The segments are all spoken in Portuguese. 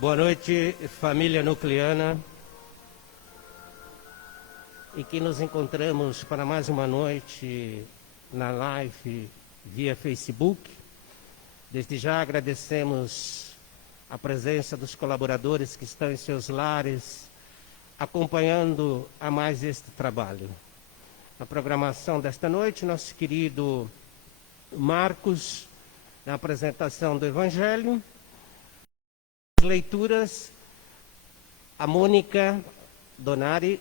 Boa noite, família nucleana, e que nos encontramos para mais uma noite na live via Facebook. Desde já agradecemos a presença dos colaboradores que estão em seus lares, acompanhando a mais este trabalho. Na programação desta noite, nosso querido Marcos, na apresentação do Evangelho. As leituras, a Mônica Donari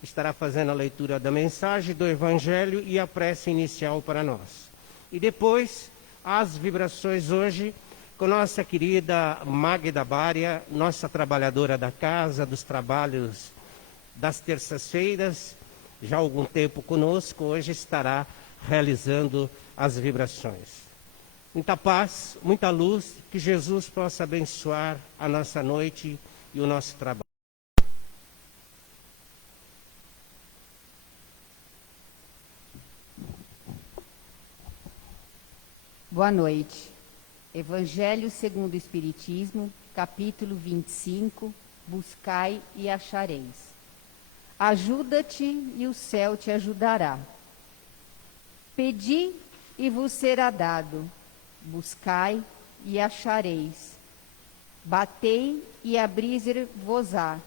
estará fazendo a leitura da mensagem do Evangelho e a prece inicial para nós. E depois, as vibrações hoje com nossa querida Magda Bária, nossa trabalhadora da casa, dos trabalhos das terças-feiras, já há algum tempo conosco, hoje estará realizando as vibrações. Muita paz, muita luz, que Jesus possa abençoar a nossa noite e o nosso trabalho. Boa noite. Evangelho segundo o Espiritismo, capítulo 25, buscai e achareis. Ajuda-te e o céu te ajudará. Pedi e vos será dado. Buscai e achareis. Batei e abrir-vos-á,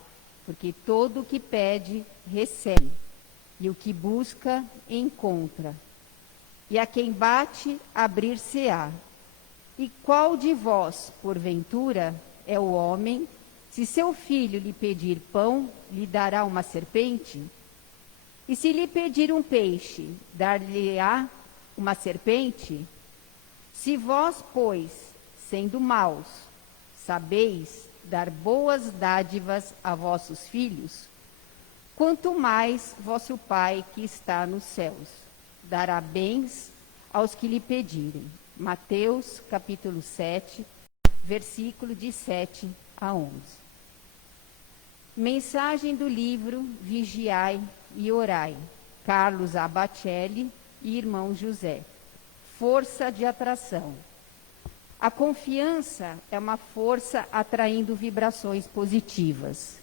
porque todo o que pede, recebe, e o que busca, encontra. E a quem bate, abrir-se-á. E qual de vós, porventura, é o homem, se seu filho lhe pedir pão, lhe dará uma serpente? E se lhe pedir um peixe, dar-lhe-á uma serpente? Se vós, pois, sendo maus, sabeis dar boas dádivas a vossos filhos, quanto mais vosso Pai que está nos céus dará bens aos que lhe pedirem. Mateus, capítulo 7, versículo de 7 a 11. Mensagem do livro Vigiai e Orai, Carlos Abacelli e irmão José. Força de atração. A confiança é uma força atraindo vibrações positivas.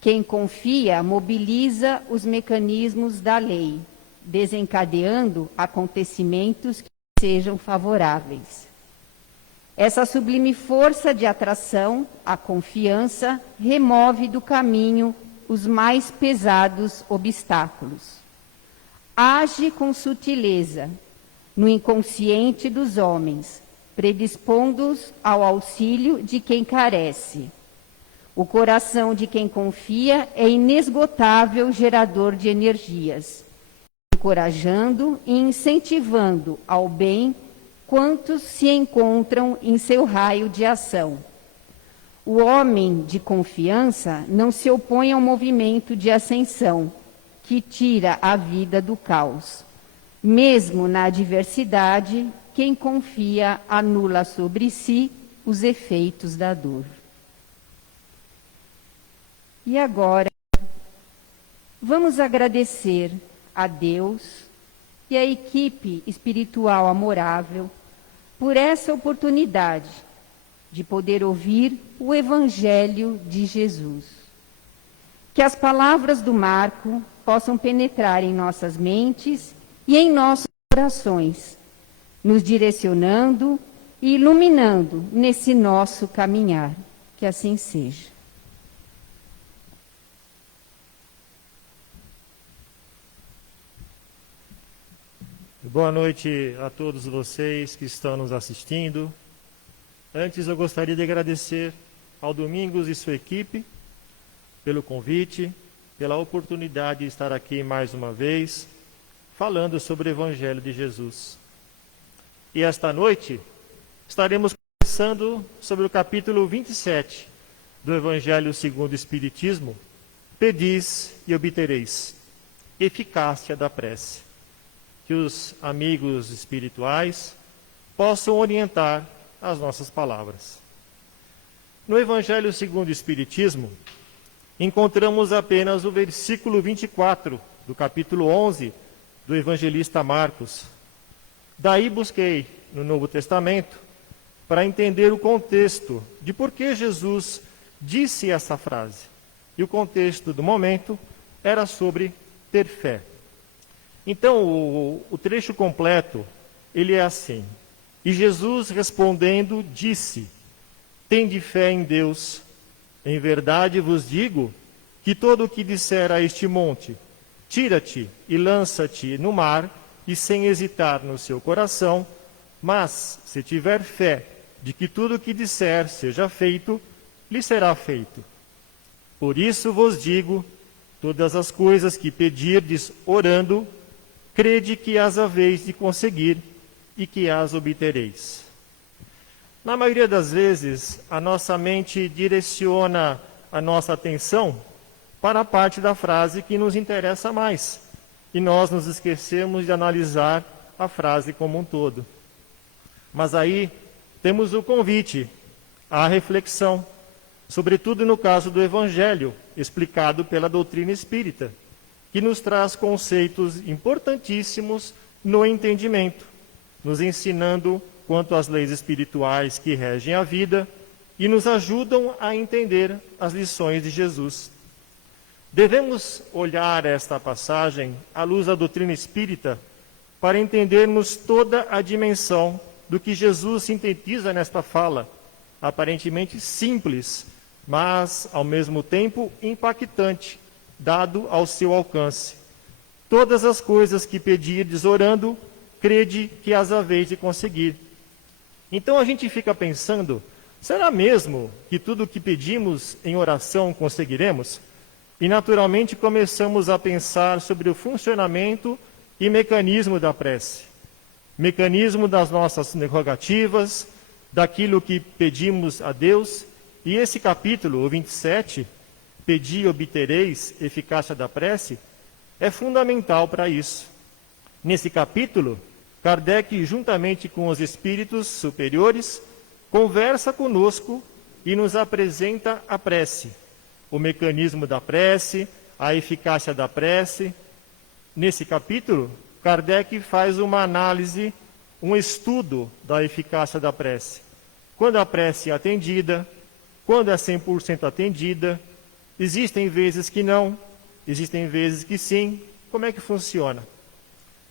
Quem confia mobiliza os mecanismos da lei, desencadeando acontecimentos que sejam favoráveis. Essa sublime força de atração, a confiança, remove do caminho os mais pesados obstáculos. Age com sutileza no inconsciente dos homens, predispondo-os ao auxílio de quem carece. O coração de quem confia é inesgotável gerador de energias, encorajando e incentivando ao bem quantos se encontram em seu raio de ação. O homem de confiança não se opõe ao movimento de ascensão, que tira a vida do caos. Mesmo na adversidade, quem confia anula sobre si os efeitos da dor. E agora, vamos agradecer a Deus e à equipe espiritual amorável por essa oportunidade de poder ouvir o Evangelho de Jesus. Que as palavras do Marco possam penetrar em nossas mentes e em nossos corações, nos direcionando e iluminando nesse nosso caminhar. Que assim seja. Boa noite a todos vocês que estão nos assistindo. Antes eu gostaria de agradecer ao Domingos e sua equipe pelo convite, pela oportunidade de estar aqui mais uma vez, falando sobre o Evangelho de Jesus. E esta noite estaremos conversando sobre o capítulo 27 do Evangelho segundo o Espiritismo, Pedis e obtereis, eficácia da prece. Que os amigos espirituais possam orientar as nossas palavras. No Evangelho segundo o Espiritismo, encontramos apenas o versículo 24 do capítulo 11 do evangelista Marcos. Daí busquei no Novo Testamento para entender o contexto de por que Jesus disse essa frase. E o contexto do momento era sobre ter fé. Então, o trecho completo, ele é assim. E Jesus respondendo disse: tende fé em Deus. Em verdade vos digo que todo o que disser a este monte, tira-te e lança-te no mar, e sem hesitar no seu coração, mas se tiver fé de que tudo o que disser seja feito, lhe será feito. Por isso vos digo, todas as coisas que pedirdes orando, crede que as haveis de conseguir e que as obtereis. Na maioria das vezes, a nossa mente direciona a nossa atenção para a parte da frase que nos interessa mais, e nós nos esquecemos de analisar a frase como um todo. Mas aí temos o convite à reflexão, sobretudo no caso do Evangelho, explicado pela doutrina espírita, que nos traz conceitos importantíssimos no entendimento, nos ensinando quanto às leis espirituais que regem a vida e nos ajudam a entender as lições de Jesus. Devemos olhar esta passagem à luz da doutrina espírita para entendermos toda a dimensão do que Jesus sintetiza nesta fala, aparentemente simples, mas ao mesmo tempo impactante, dado ao seu alcance. Todas as coisas que pedirdes orando, crede que as haveis de conseguir. Então a gente fica pensando, será mesmo que tudo o que pedimos em oração conseguiremos? E naturalmente começamos a pensar sobre o funcionamento e mecanismo da prece. Mecanismo das nossas rogativas, daquilo que pedimos a Deus. E esse capítulo, o 27, Pedi e obtereis, eficácia da prece, é fundamental para isso. Nesse capítulo, Kardec, juntamente com os espíritos superiores, conversa conosco e nos apresenta a prece, o mecanismo da prece, a eficácia da prece. Nesse capítulo, Kardec faz uma análise, um estudo da eficácia da prece. Quando a prece é atendida, quando é 100% atendida, existem vezes que não, existem vezes que sim. Como é que funciona?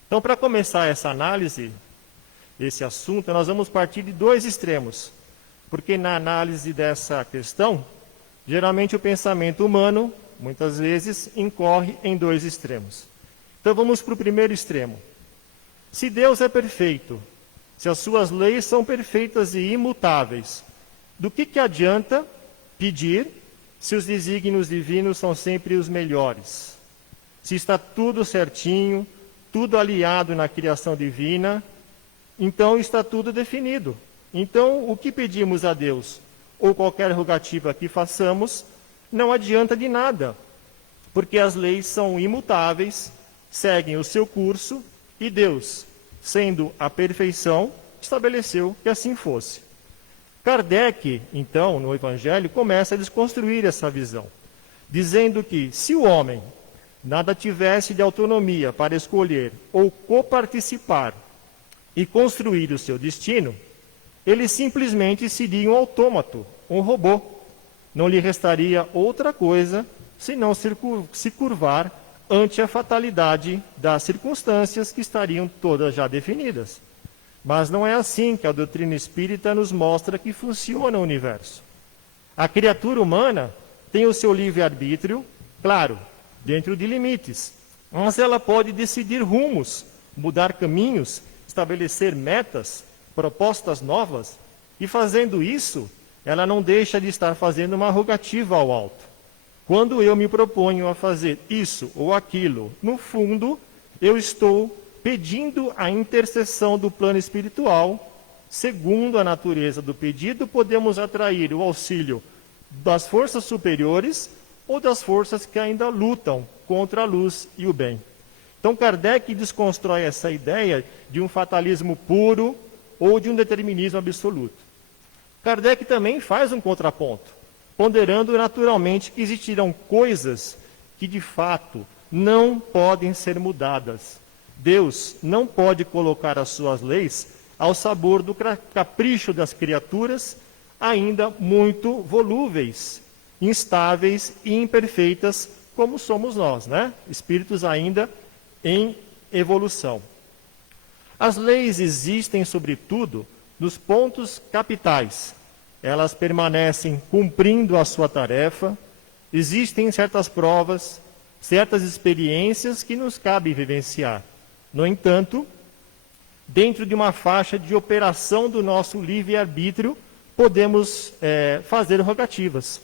Então, para começar essa análise, esse assunto, nós vamos partir de dois extremos. Porque na análise dessa questão, geralmente o pensamento humano, muitas vezes, incorre em dois extremos. Então vamos para o primeiro extremo. Se Deus é perfeito, se as suas leis são perfeitas e imutáveis, do que adianta pedir se os desígnios divinos são sempre os melhores? Se está tudo certinho, tudo aliado na criação divina, então está tudo definido. Então, o que pedimos a Deus, ou qualquer rogativa que façamos, não adianta de nada, porque as leis são imutáveis, seguem o seu curso, e Deus, sendo a perfeição, estabeleceu que assim fosse. Kardec, então, no Evangelho, começa a desconstruir essa visão, dizendo que se o homem nada tivesse de autonomia para escolher ou coparticipar e construir o seu destino, ele simplesmente seria um autômato, um robô. Não lhe restaria outra coisa senão se curvar ante a fatalidade das circunstâncias que estariam todas já definidas. Mas não é assim que a doutrina espírita nos mostra que funciona o universo. A criatura humana tem o seu livre-arbítrio, claro, dentro de limites, mas ela pode decidir rumos, mudar caminhos, estabelecer metas, propostas novas, e fazendo isso, ela não deixa de estar fazendo uma rogativa ao alto. Quando eu me proponho a fazer isso ou aquilo, no fundo, eu estou pedindo a intercessão do plano espiritual. Segundo a natureza do pedido, podemos atrair o auxílio das forças superiores ou das forças que ainda lutam contra a luz e o bem. Então, Kardec desconstrói essa ideia de um fatalismo puro ou de um determinismo absoluto. Kardec também faz um contraponto, ponderando naturalmente que existirão coisas que de fato não podem ser mudadas. Deus não pode colocar as suas leis ao sabor do capricho das criaturas, ainda muito volúveis, instáveis e imperfeitas, como somos nós, né? Espíritos ainda em evolução. As leis existem, sobretudo, nos pontos capitais. Elas permanecem cumprindo a sua tarefa. Existem certas provas, certas experiências que nos cabe vivenciar. No entanto, dentro de uma faixa de operação do nosso livre-arbítrio, podemos fazer rogativas.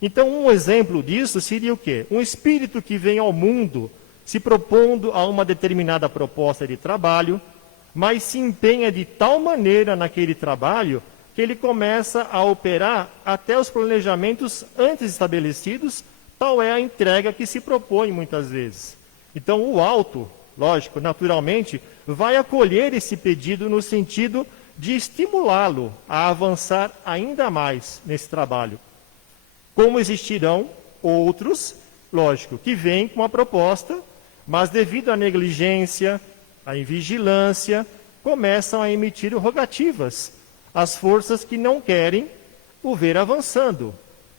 Então, um exemplo disso seria o quê? Um espírito que vem ao mundo se propondo a uma determinada proposta de trabalho, mas se empenha de tal maneira naquele trabalho que ele começa a operar até os planejamentos antes estabelecidos, tal é a entrega que se propõe muitas vezes. Então, o alto, lógico, naturalmente, vai acolher esse pedido no sentido de estimulá-lo a avançar ainda mais nesse trabalho. Como existirão outros, lógico, que vêm com a proposta, mas devido à negligência, à invigilância, começam a emitir rogativas às forças que não querem o ver avançando.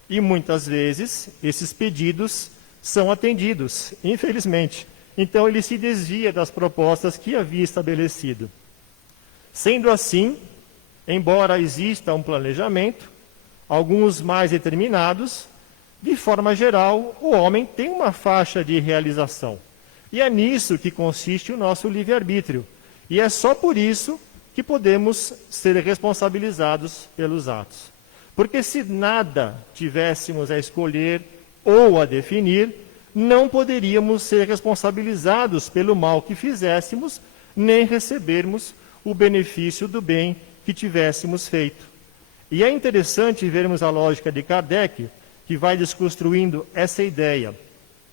E muitas vezes esses pedidos são atendidos, infelizmente. Então ele se desvia das propostas que havia estabelecido. Sendo assim, embora exista um planejamento, alguns mais determinados, de forma geral, o homem tem uma faixa de realização. E é nisso que consiste o nosso livre-arbítrio. E é só por isso que podemos ser responsabilizados pelos atos. Porque se nada tivéssemos a escolher ou a definir, não poderíamos ser responsabilizados pelo mal que fizéssemos, nem recebermos o benefício do bem que tivéssemos feito. E é interessante vermos a lógica de Kardec, que vai desconstruindo essa ideia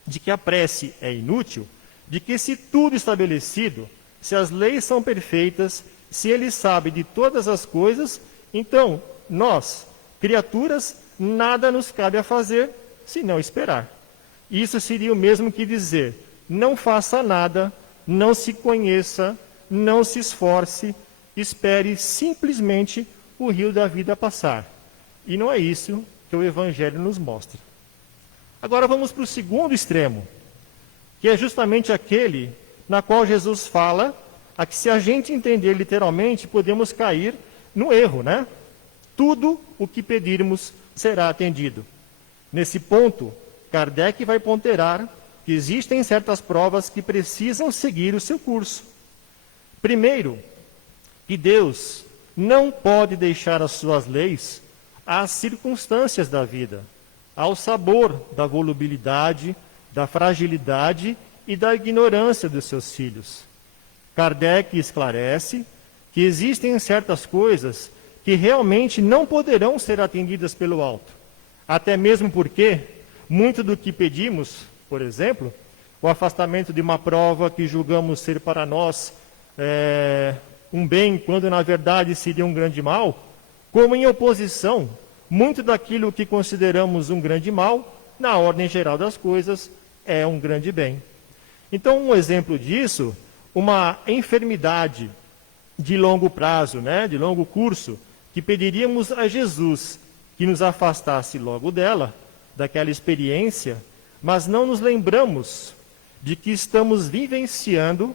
de que a prece é inútil, de que se tudo estabelecido, se as leis são perfeitas, se ele sabe de todas as coisas, então nós, criaturas, nada nos cabe a fazer senão esperar. Isso seria o mesmo que dizer: não faça nada, não se conheça, não se esforce, espere simplesmente o rio da vida passar. E não é isso que o Evangelho nos mostra. Agora vamos para o segundo extremo, que é justamente aquele na qual Jesus fala a que, se a gente entender literalmente, podemos cair no erro, né? Tudo o que pedirmos será atendido. Nesse ponto, Kardec vai ponderar que existem certas provas que precisam seguir o seu curso. Primeiro, que Deus não pode deixar as suas leis às circunstâncias da vida, ao sabor da volubilidade, da fragilidade e da ignorância dos seus filhos. Kardec esclarece que existem certas coisas que realmente não poderão ser atendidas pelo alto, até mesmo porque muito do que pedimos, por exemplo, o afastamento de uma prova que julgamos ser para nós um bem, quando na verdade seria um grande mal, como em oposição, muito daquilo que consideramos um grande mal, na ordem geral das coisas, é um grande bem. Então, um exemplo disso, uma enfermidade de longo prazo, né, de longo curso, que pediríamos a Jesus que nos afastasse logo dela, daquela experiência, mas não nos lembramos de que estamos vivenciando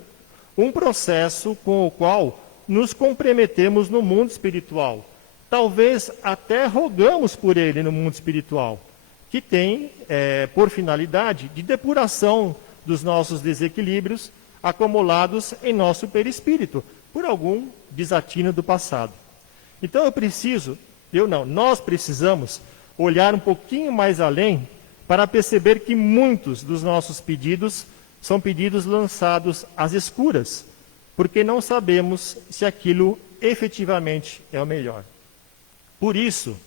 um processo com o qual nos comprometemos no mundo espiritual. Talvez até rogamos por ele no mundo espiritual, que tem por finalidade de depuração dos nossos desequilíbrios acumulados em nosso perispírito, por algum desatino do passado. Então nós precisamos olhar um pouquinho mais além para perceber que muitos dos nossos pedidos são pedidos lançados às escuras, porque não sabemos se aquilo efetivamente é o melhor. Por isso,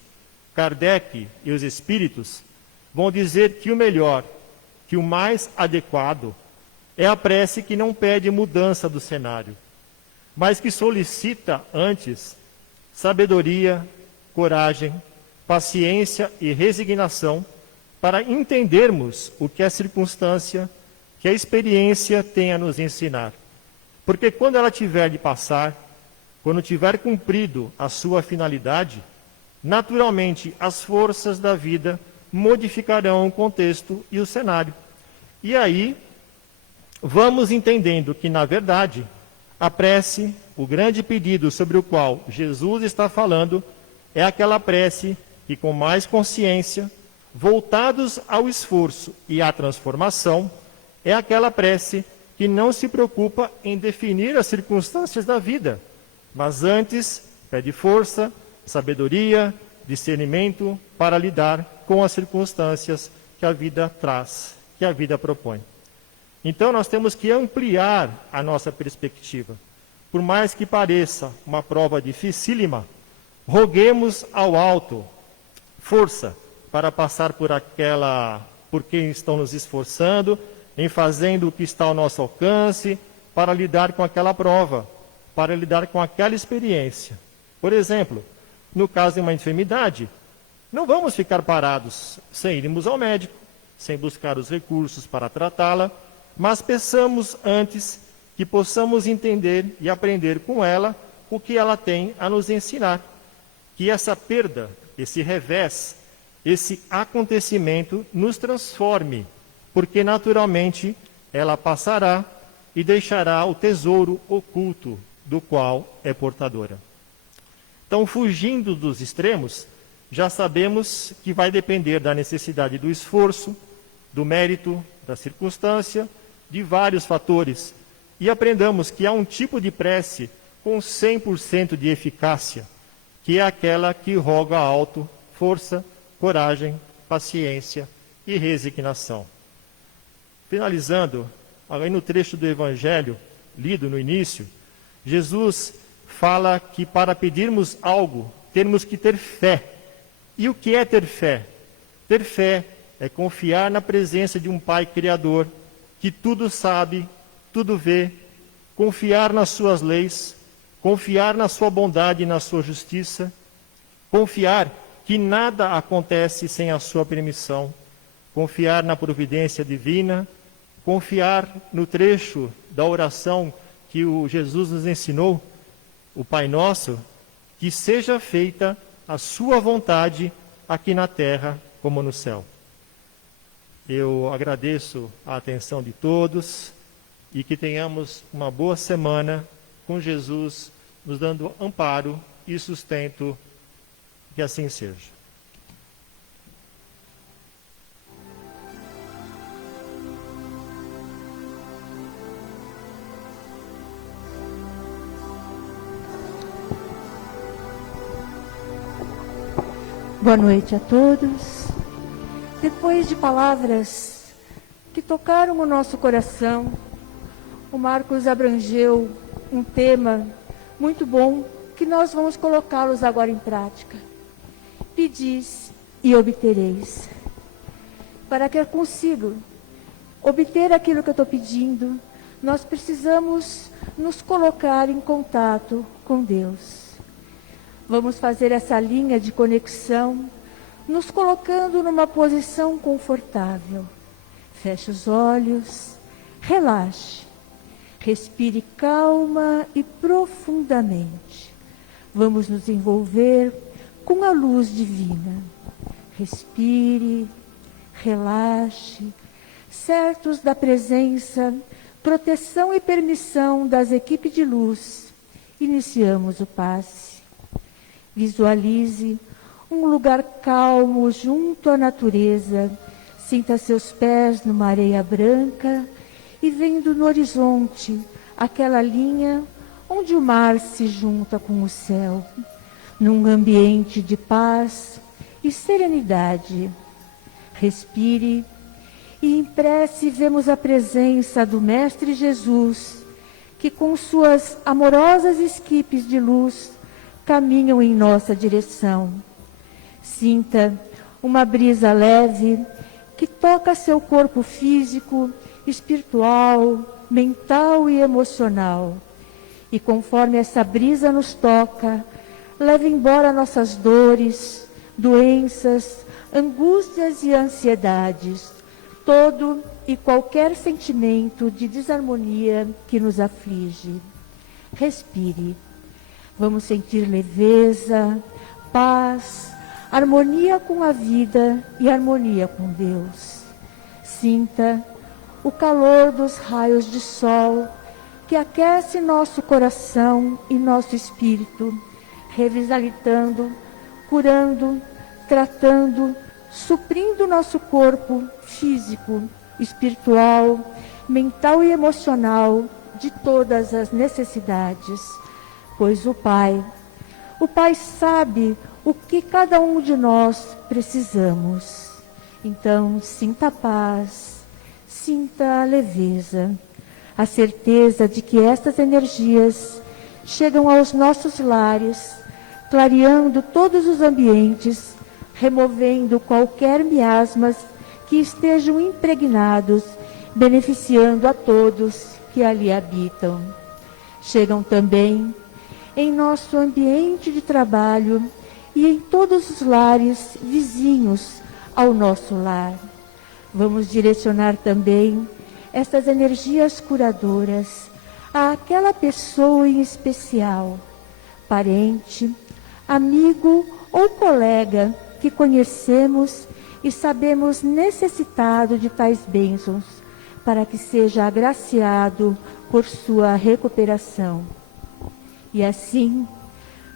Kardec e os espíritos vão dizer que o melhor, que o mais adequado, é a prece que não pede mudança do cenário, mas que solicita antes sabedoria, coragem, paciência e resignação para entendermos o que a circunstância, que a experiência tem a nos ensinar. Porque quando ela tiver de passar, quando tiver cumprido a sua finalidade, naturalmente as forças da vida modificarão o contexto e o cenário. E aí, vamos entendendo que, na verdade, a prece, o grande pedido sobre o qual Jesus está falando, é aquela prece que, com mais consciência, voltados ao esforço e à transformação, é aquela prece que não se preocupa em definir as circunstâncias da vida, mas antes pede força, sabedoria, discernimento para lidar com as circunstâncias que a vida traz, que a vida propõe. Então nós temos que ampliar a nossa perspectiva. Por mais que pareça uma prova dificílima, roguemos ao alto força para passar por quem estão nos esforçando, em fazendo o que está ao nosso alcance, para lidar com aquela prova, para lidar com aquela experiência. Por exemplo, no caso de uma enfermidade, não vamos ficar parados sem irmos ao médico, sem buscar os recursos para tratá-la, mas peçamos antes que possamos entender e aprender com ela o que ela tem a nos ensinar. Que essa perda, esse revés, esse acontecimento nos transforme, porque naturalmente ela passará e deixará o tesouro oculto do qual é portadora. Então, fugindo dos extremos, já sabemos que vai depender da necessidade do esforço, do mérito, da circunstância, de vários fatores. E aprendamos que há um tipo de prece com 100% de eficácia, que é aquela que roga alto força, coragem, paciência e resignação. Finalizando, aí no trecho do Evangelho, lido no início, Jesus fala que para pedirmos algo, temos que ter fé. E o que é ter fé? Ter fé é confiar na presença de um Pai Criador, que tudo sabe, tudo vê, confiar nas suas leis, confiar na sua bondade e na sua justiça, confiar que nada acontece sem a sua permissão, confiar na providência divina, confiar no trecho da oração que o Jesus nos ensinou, o Pai Nosso, que seja feita a sua vontade aqui na terra como no céu. Eu agradeço a atenção de todos e que tenhamos uma boa semana com Jesus nos dando amparo e sustento, que assim seja. Boa noite a todos. Depois de palavras que tocaram o nosso coração, o Marcos abrangeu um tema muito bom que nós vamos colocá-los agora em prática. Pedis e obtereis. Para que eu consiga obter aquilo que eu estou pedindo, nós precisamos nos colocar em contato com Deus. Vamos fazer essa linha de conexão, nos colocando numa posição confortável. Feche os olhos, relaxe, respire calma e profundamente. Vamos nos envolver com a luz divina. Respire, relaxe, certos da presença, proteção e permissão das equipes de luz. Iniciamos o passe. Visualize um lugar calmo junto à natureza. Sinta seus pés numa areia branca e vendo no horizonte aquela linha onde o mar se junta com o céu, num ambiente de paz e serenidade. Respire e em prece vemos a presença do Mestre Jesus, que com suas amorosas equipes de luz caminham em nossa direção. Sinta uma brisa leve que toca seu corpo físico, espiritual, mental e emocional. E conforme essa brisa nos toca, leva embora nossas dores, doenças, angústias e ansiedades, todo e qualquer sentimento de desarmonia que nos aflige. Respire. Vamos sentir leveza, paz, harmonia com a vida e harmonia com Deus. Sinta o calor dos raios de sol que aquece nosso coração e nosso espírito, revitalizando, curando, tratando, suprindo nosso corpo físico, espiritual, mental e emocional de todas as necessidades. Pois o Pai sabe o que cada um de nós precisamos. Então, sinta a paz, sinta a leveza, a certeza de que estas energias chegam aos nossos lares, clareando todos os ambientes, removendo qualquer miasmas que estejam impregnados, beneficiando a todos que ali habitam. Chegam também em nosso ambiente de trabalho e em todos os lares vizinhos ao nosso lar. Vamos direcionar também estas energias curadoras àquela pessoa em especial, parente, amigo ou colega que conhecemos e sabemos necessitado de tais bênçãos, para que seja agraciado por sua recuperação. E assim,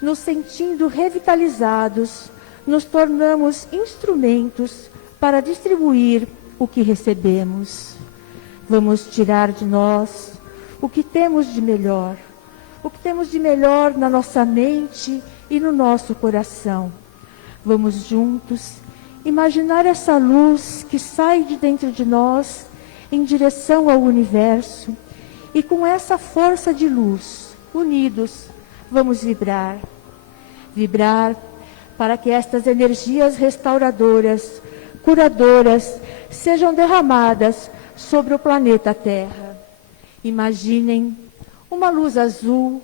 nos sentindo revitalizados, nos tornamos instrumentos para distribuir o que recebemos. Vamos tirar de nós o que temos de melhor, o que temos de melhor na nossa mente e no nosso coração. Vamos juntos imaginar essa luz que sai de dentro de nós em direção ao universo, e com essa força de luz, unidos, vamos vibrar. Vibrar para que estas energias restauradoras, curadoras, sejam derramadas sobre o planeta Terra. Imaginem uma luz azul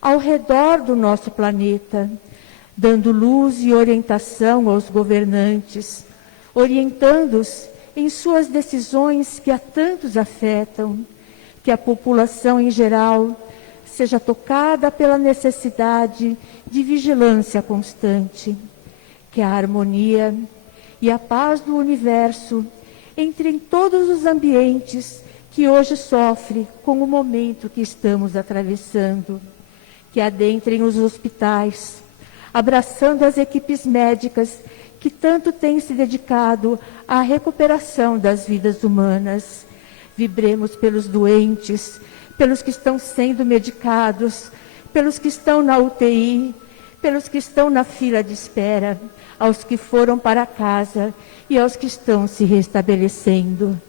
ao redor do nosso planeta, dando luz e orientação aos governantes, orientando-os em suas decisões que a tantos afetam, que a população em geral seja tocada pela necessidade de vigilância constante, que a harmonia e a paz do universo entrem em todos os ambientes que hoje sofrem com o momento que estamos atravessando, que adentrem os hospitais, abraçando as equipes médicas que tanto têm se dedicado à recuperação das vidas humanas. Vibremos pelos doentes, pelos que estão sendo medicados, pelos que estão na UTI, pelos que estão na fila de espera, aos que foram para casa e aos que estão se restabelecendo.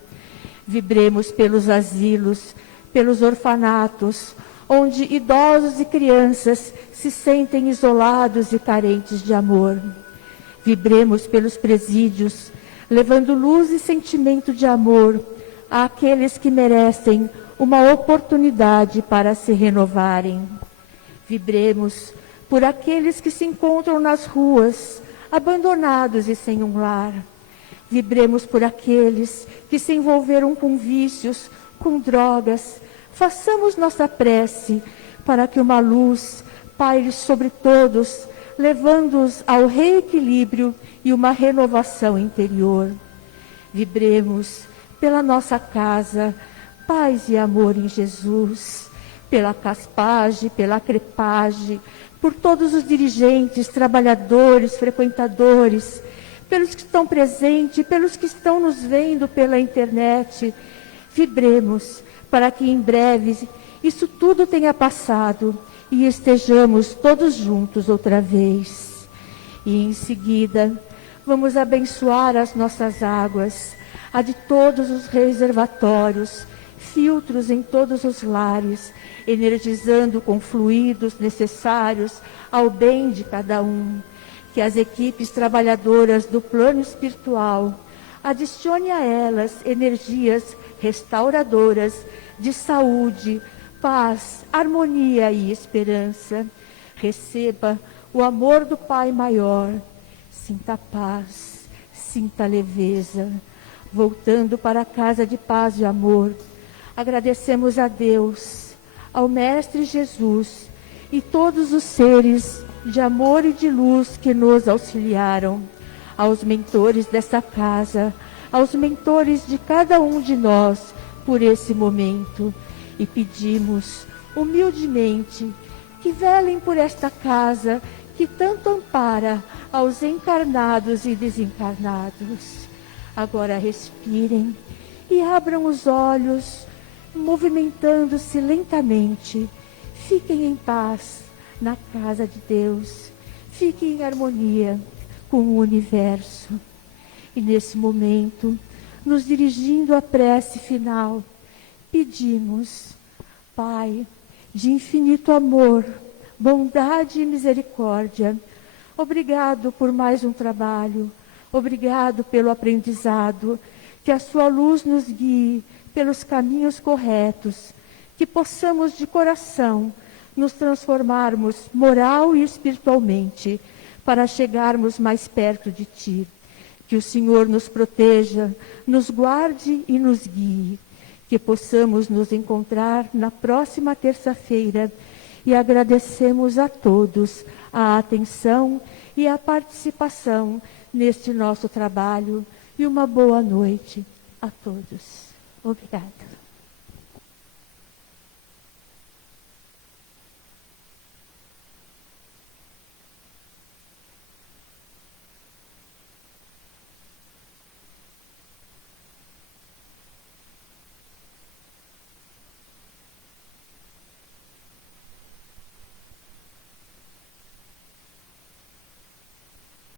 Vibremos pelos asilos, pelos orfanatos, onde idosos e crianças se sentem isolados e carentes de amor. Vibremos pelos presídios, levando luz e sentimento de amor àqueles que merecem uma oportunidade para se renovarem. Vibremos por aqueles que se encontram nas ruas, abandonados e sem um lar. Vibremos por aqueles que se envolveram com vícios, com drogas. Façamos nossa prece para que uma luz paire sobre todos, levando-os ao reequilíbrio e uma renovação interior. Vibremos pela nossa casa, paz e amor em Jesus, pela Caspage, pela Crepage, por todos os dirigentes, trabalhadores, frequentadores, pelos que estão presentes, pelos que estão nos vendo pela internet. Vibremos para que em breve isso tudo tenha passado e estejamos todos juntos outra vez. E em seguida, vamos abençoar as nossas águas, a de todos os reservatórios, filtros em todos os lares, energizando com fluidos necessários ao bem de cada um. Que as equipes trabalhadoras do plano espiritual adicione a elas energias restauradoras de saúde, paz, harmonia e esperança. Receba o amor do Pai maior. Sinta paz, sinta leveza. Voltando para a casa de paz e amor, agradecemos a Deus, ao Mestre Jesus, e todos os seres de amor e de luz que nos auxiliaram, aos mentores desta casa, aos mentores de cada um de nós por esse momento, e pedimos humildemente que velem por esta casa que tanto ampara aos encarnados e desencarnados. Agora respirem e abram os olhos, movimentando-se lentamente. Fiquem em paz na casa de Deus. Fiquem em harmonia com o universo. E nesse momento, nos dirigindo à prece final, pedimos: Pai de infinito amor, bondade e misericórdia, obrigado por mais um trabalho, obrigado pelo aprendizado, que a sua luz nos guie pelos caminhos corretos, que possamos de coração nos transformarmos moral e espiritualmente para chegarmos mais perto de Ti. Que o Senhor nos proteja, nos guarde e nos guie. Que possamos nos encontrar na próxima terça-feira, e agradecemos a todos a atenção e a participação neste nosso trabalho, e uma boa noite a todos. Obrigada.